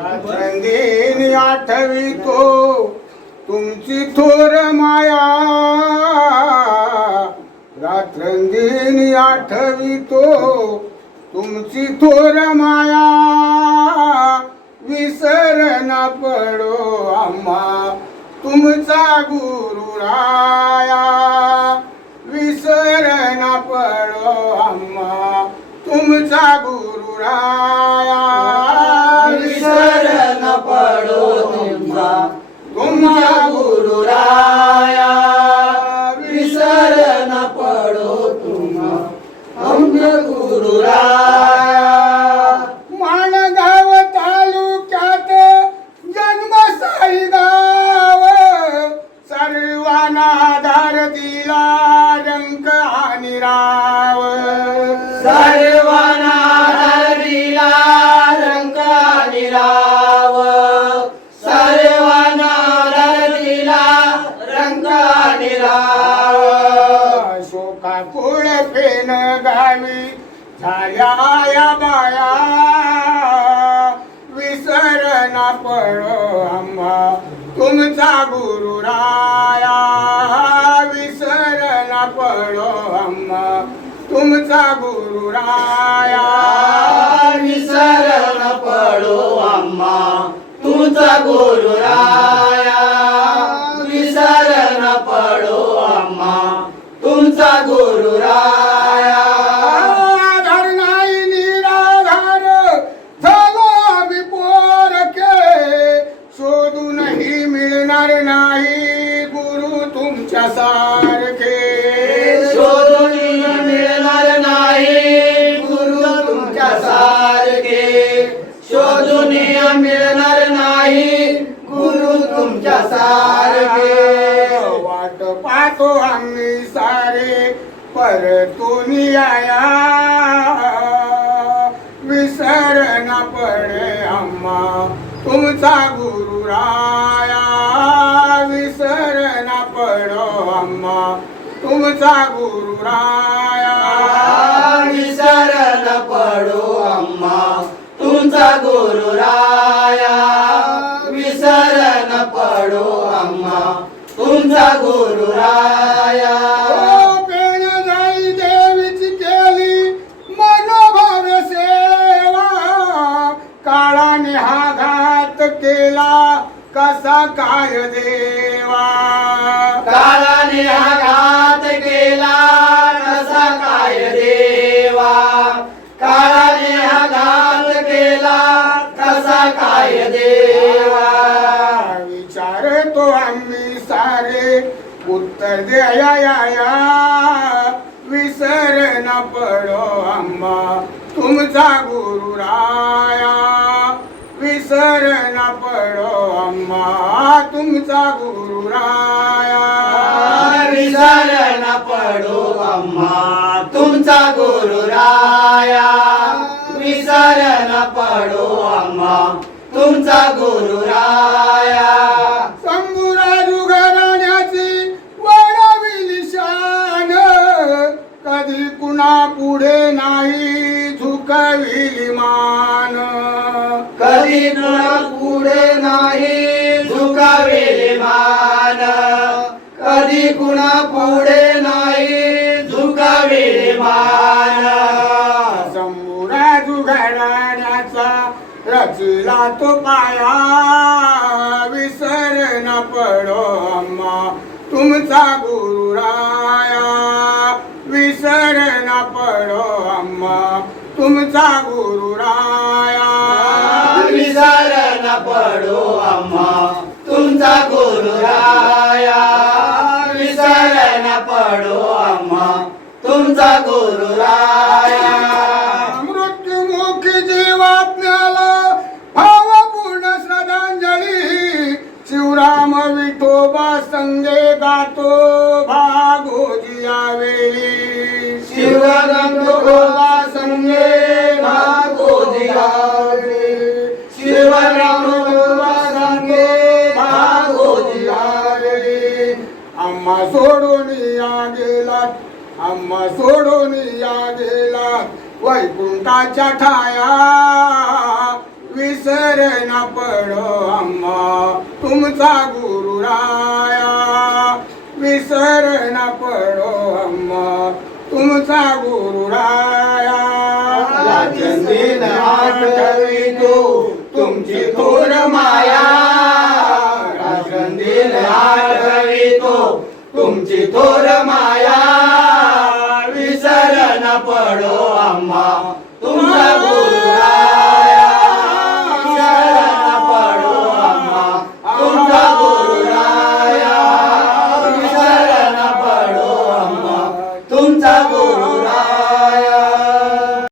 रात्रंदीन आठवी तो तुमची थोर माया. रात्रंदिनी आठवितो तुमची थोर माया. विसर न पडो आम्हा तुमचा गुरु राव सर्वांना दिला रंग निराव सर्वांना दिला रंग निराव शोका कुळ पेन गावी झाल्या या बाया विसर न पडो आम्हा तुमचा गुरु तुमचा गुरु राया विसरण पडो आम्हा तुमचा गुरु राया विसरण पडो आम्हा तुमचा गुरु राया शोधूनही मिळणार नाही गुरु तुमच्या सारखे परतून आया विसर न पडे अम्मा तुमचा गुरु राया। विसर न पडो अम्मा तुमचा गुरु राया। विसरना पडो अम्मा तुमचा गुरु काय देवा? काळाने आघात केला कसा काय देवा? काळाने आघात केला कसा काय देवा? विचारतो आम्ही सारे उत्तर द्या या विसर न पडो आम्हा. तुमचा गुरु न पडो अम्मा तुमचा गुरु राया. विसरण पडो अम्मा तुमचा गुरु राया. विसरण पडो अम्मा तुमचा गुरु राया. कधी कुणा पुढे नाही. झुकावेले मान. कधी कुणा पुढे नाही. झुकावेले मान. शंभूराजू घराण्याचा रचला तो पाया. विसर न पडो अम्मा. तुमचा गुरु राया विसर न पडो अम्मा. तुमचा गुरु विसरण आम्हा सोडून या गेला. वैकुंठाच्या ठाया विसर ना पडो आम्हा. तुमचा गुरु राया विसर ना पडो आम्हा. तुमचा गुरु राया. राजंदीन आठवितो तुमची थोर माया. राजंदीन आठवितो तुमची थोर माया. विसर न पडो आम्हा